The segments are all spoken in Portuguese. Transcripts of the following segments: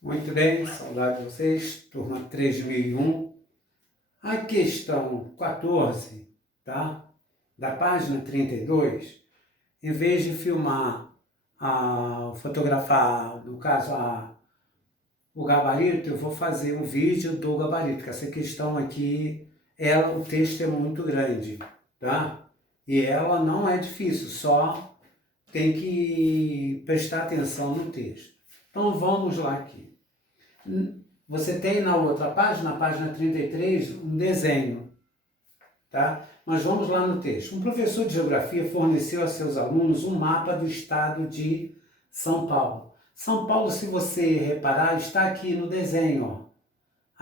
Muito bem, saudade de vocês, turma 3001. A questão 14, tá? Da página 32, em vez de filmar, fotografar, no caso, o gabarito, eu vou fazer um vídeo do gabarito, que essa questão aqui, o texto é muito grande, tá? E ela não é difícil, só tem que prestar atenção no texto. Então vamos lá aqui. Você tem na outra página, na página 33, um desenho, tá? Mas vamos lá no texto. Um professor de geografia forneceu a seus alunos um mapa do estado de São Paulo. São Paulo, se você reparar, está aqui no desenho, ó.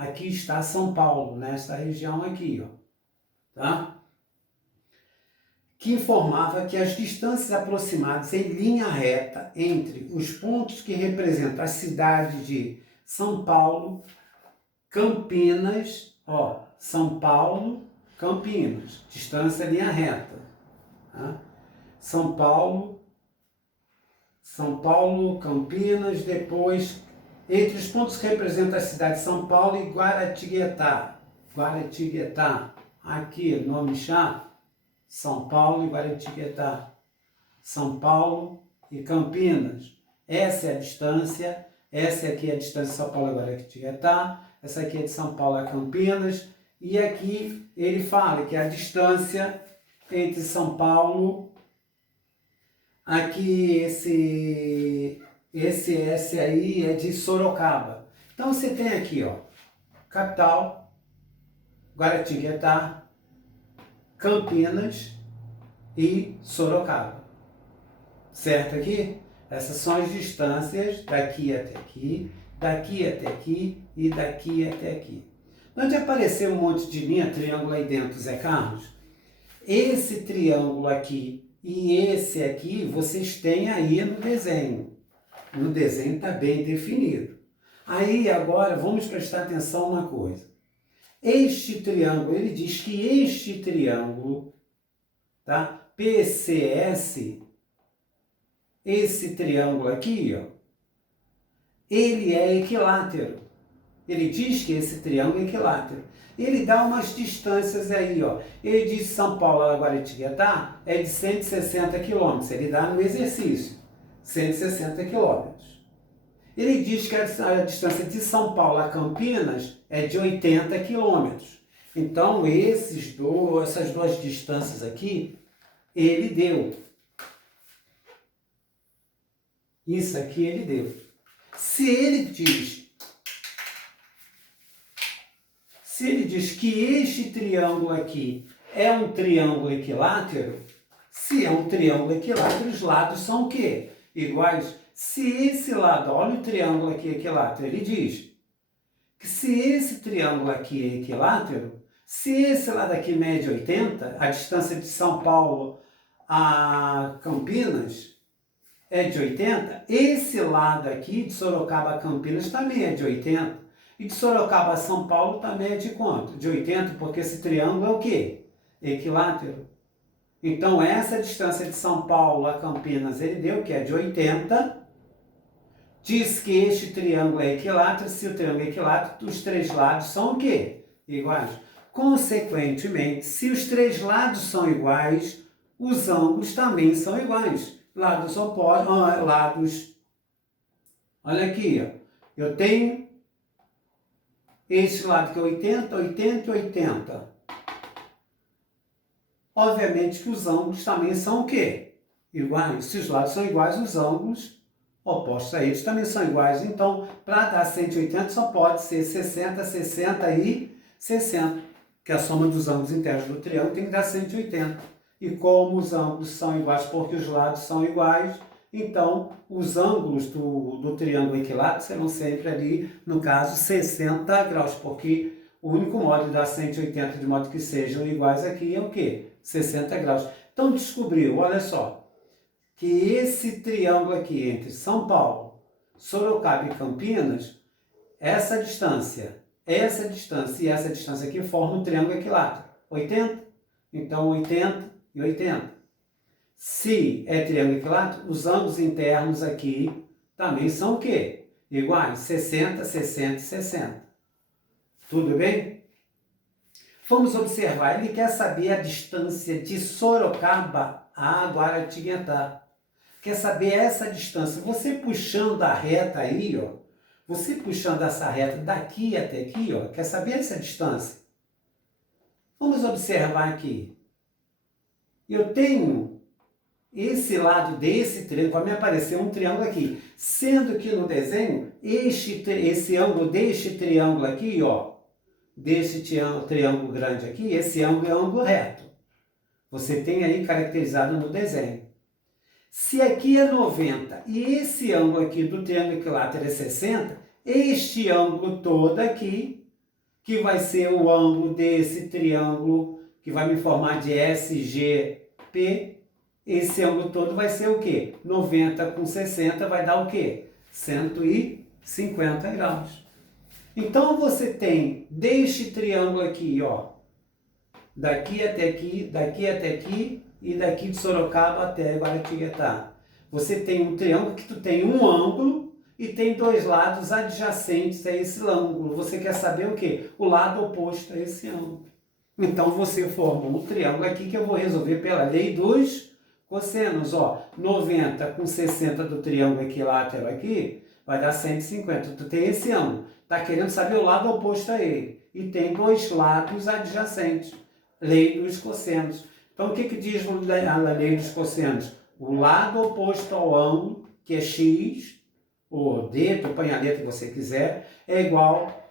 Aqui está São Paulo, nessa região aqui, ó, tá? Que informava que as distâncias aproximadas em linha reta entre os pontos que representam a cidade de São Paulo, Campinas, ó, São Paulo, Campinas, distância linha reta, tá? São Paulo, Campinas, depois, entre os pontos que representam a cidade de São Paulo e Guaratinguetá, aqui, nome chá, São Paulo e Guaratinguetá, São Paulo e Campinas, essa é a distância, essa aqui é a distância de São Paulo a Guaratinguetá, essa aqui é de São Paulo a Campinas, e aqui ele fala que a distância entre São Paulo, aqui esse aí é de Sorocaba. Então você tem aqui, ó, capital, Guaratinguetá, Campinas e Sorocaba. Certo aqui? Essas são as distâncias daqui até aqui, daqui até aqui e daqui até aqui. Onde apareceu um monte de linha, triângulo aí dentro, Zé Carlos, esse triângulo aqui e esse aqui vocês têm aí no desenho. No desenho está bem definido. Aí agora vamos prestar atenção uma coisa. Este triângulo, ele diz que este triângulo, tá? PCS, esse triângulo aqui, ó, ele é equilátero. Ele diz que esse triângulo é equilátero. Ele dá umas distâncias aí, ó. Ele diz que São Paulo a Guaratinguetá é de 160 quilômetros. Ele dá no exercício, 160 quilômetros. Ele diz que a distância de São Paulo a Campinas é de 80 quilômetros. Então, essas duas distâncias aqui, ele deu. Isso aqui ele deu. Se ele diz que este triângulo aqui é um triângulo equilátero, se é um triângulo equilátero, os lados são o quê? Iguais. Se esse lado, olha o triângulo aqui equilátero, ele diz que se esse triângulo aqui é equilátero, se esse lado aqui mede 80, a distância de São Paulo a Campinas é de 80, esse lado aqui de Sorocaba a Campinas também é de 80. E de Sorocaba a São Paulo também é de quanto? De 80, porque esse triângulo é o quê? Equilátero. Então, essa distância de São Paulo a Campinas, ele deu, que é de 80. Diz que este triângulo é equilátero. Se o triângulo é equilátero, os três lados são o quê? Iguais. Consequentemente, se os três lados são iguais, os ângulos também são iguais. Lados opostos, olha aqui, ó. Eu tenho esse lado que é 80, 80 e 80. Obviamente que os ângulos também são o quê? Iguais. Se os lados são iguais, os ângulos opostos a eles também são iguais. Então, para dar 180 só pode ser 60, 60 e 60. Que a soma dos ângulos internos do triângulo tem que dar 180. E como os ângulos são iguais porque os lados são iguais, então os ângulos do triângulo equilátero serão sempre ali, no caso, 60 graus, porque o único modo de dar 180 de modo que sejam iguais aqui é o quê? 60 graus. Então descobriu, olha só, que esse triângulo aqui entre São Paulo, Sorocaba e Campinas, essa distância e essa distância aqui formam um triângulo equilátero. 80? Então 80 e 80. Se é triângulo equilátero, os ângulos internos aqui também são o quê? iguais 60, 60 e 60. Tudo bem? Vamos observar, ele quer saber a distância de Sorocaba a Guaratinguetá. Quer saber essa distância. Você puxando a reta aí, ó, você puxando essa reta daqui até aqui, ó, quer saber essa distância? Vamos observar aqui. Eu tenho esse lado desse triângulo, vai me aparecer um triângulo aqui. Sendo que no desenho, esse ângulo deste triângulo aqui, ó, desse triângulo grande aqui, esse ângulo é ângulo reto. Você tem aí caracterizado no desenho. Se aqui é 90 e esse ângulo aqui do triângulo equilátero é 60, este ângulo todo aqui, que vai ser o ângulo desse triângulo, que vai me formar de SGP, esse ângulo todo vai ser o quê? 90 com 60 vai dar o quê? 150 graus. Então você tem deste triângulo aqui, ó, daqui até aqui, daqui até aqui, e daqui de Sorocaba até Guaratinguetá. Você tem um triângulo que tu tem um ângulo e tem dois lados adjacentes a esse ângulo. Você quer saber o quê? O lado oposto a esse ângulo. Então você forma um triângulo aqui que eu vou resolver pela lei dos cossenos. Ó, 90 com 60 do triângulo equilátero aqui vai dar 150. Tu tem esse ângulo. Está querendo saber o lado oposto a ele. E tem dois lados adjacentes. Lei dos cossenos. Então, o que diz a lei dos cossenos? O lado oposto ao ângulo, que é x, ou d, tu põe a letra que você quiser, é igual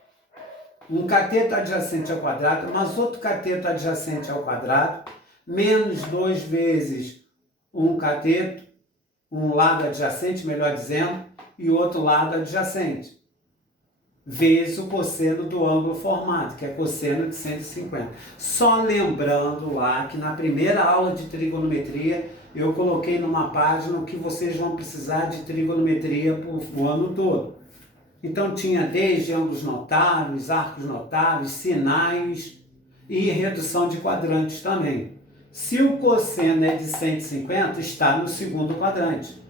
um cateto adjacente ao quadrado, mais outro cateto adjacente ao quadrado, menos 2 vezes um cateto, um lado adjacente, melhor dizendo, e outro lado adjacente, vezes o cosseno do ângulo formado, que é cosseno de 150. Só lembrando lá que na primeira aula de trigonometria eu coloquei numa página o que vocês vão precisar de trigonometria o ano todo. Então tinha desde ângulos notáveis, arcos notáveis, sinais e redução de quadrantes também. Se o cosseno é de 150, está no segundo quadrante.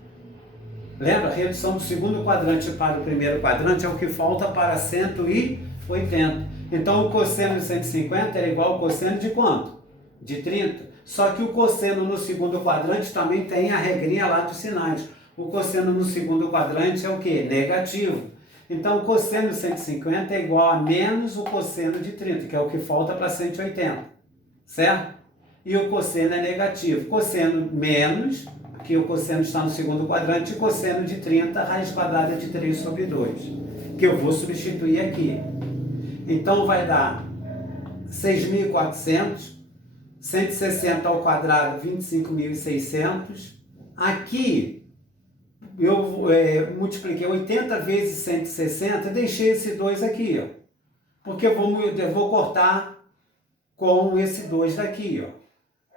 Lembra? A redução do segundo quadrante para o primeiro quadrante é o que falta para 180. Então, o cosseno de 150 era igual ao cosseno de quanto? De 30. Só que o cosseno no segundo quadrante também tem a regrinha lá dos sinais. O cosseno no segundo quadrante é o quê? Negativo. Então, o cosseno de 150 é igual a menos o cosseno de 30, que é o que falta para 180. Certo? E o cosseno é negativo. Cosseno menos... que o cosseno está no segundo quadrante, e cosseno de 30, raiz quadrada de 3 sobre 2, que eu vou substituir aqui. Então vai dar 6.400, 160 ao quadrado, 25.600. Aqui, eu multipliquei 80 vezes 160, deixei esse 2 aqui, ó, porque eu vou cortar com esse 2 daqui, ó,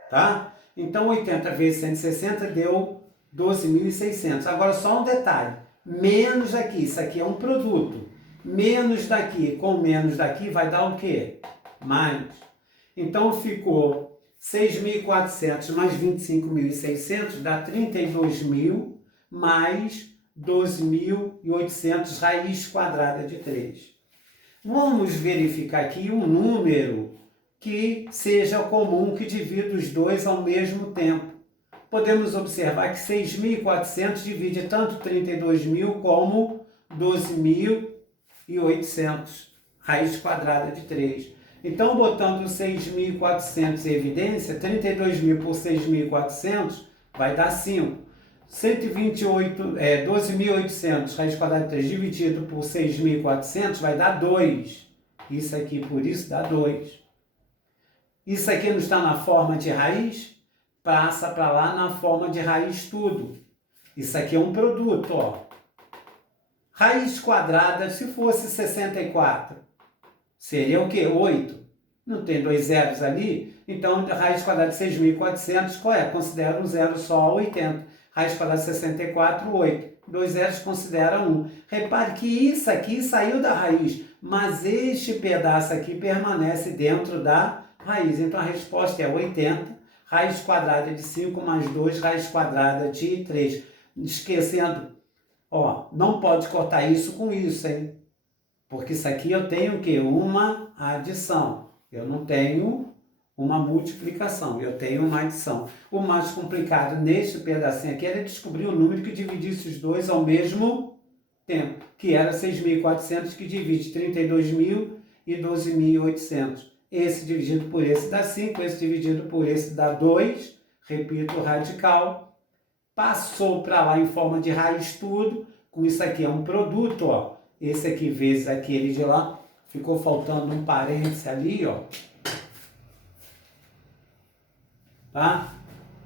tá? Então, 80 vezes 160 deu 12.600. Agora, só um detalhe. Menos daqui, isso aqui é um produto. Menos daqui com menos daqui vai dar o quê? Mais. Então, ficou 6.400 mais 25.600 dá 32.000 mais 12.800 raiz quadrada de 3. Vamos verificar aqui um número que seja comum, que divida os dois ao mesmo tempo. Podemos observar que 6.400 divide tanto 32.000 como 12.800, raiz quadrada de 3. Então, botando 6.400 em evidência, 32.000 por 6.400 vai dar 5. 12.800, raiz quadrada de 3, dividido por 6.400 vai dar 2. Isso aqui, por isso, dá 2. Isso aqui não está na forma de raiz? Passa para lá na forma de raiz tudo. Isso aqui é um produto, ó. Raiz quadrada, se fosse 64, seria o quê? 8. Não tem 2 zeros ali? Então, raiz quadrada de 6.400, qual é? Considera um zero só, 80. Raiz quadrada de 64, 8. 2 zeros considera 1. Repare que isso aqui saiu da raiz, mas este pedaço aqui permanece dentro da raiz. Então, a resposta é 80, raiz quadrada de 5 mais 2, raiz quadrada de 3. Esquecendo Ó, não pode cortar isso com isso, hein? Porque isso aqui eu tenho o quê? Uma adição. Eu não tenho uma multiplicação, eu tenho uma adição. O mais complicado neste pedacinho aqui era descobrir o número que dividisse os dois ao mesmo tempo, que era 6.400, que divide 32.000 e 12.800. Esse dividido por esse dá 5, esse dividido por esse dá 2. Repito o radical. Passou para lá em forma de raiz tudo. Com isso aqui é um produto, ó. Esse aqui vezes aquele de lá. Ficou faltando um parêntese ali, ó. Tá?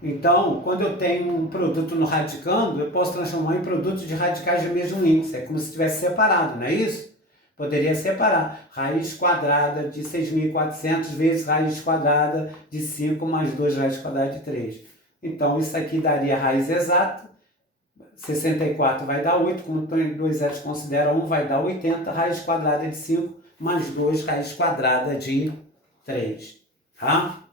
Então, quando eu tenho um produto no radicando, eu posso transformar em produto de radicais do mesmo índice. É como se tivesse separado, não é isso? Poderia separar. Raiz quadrada de 6.400 vezes raiz quadrada de 5 mais 2 raiz quadrada de 3. Então, isso aqui daria a raiz exata. 64 vai dar 8, como tem 2 zeros considera 1, vai dar 80. Raiz quadrada de 5 mais 2 raiz quadrada de 3. Tá?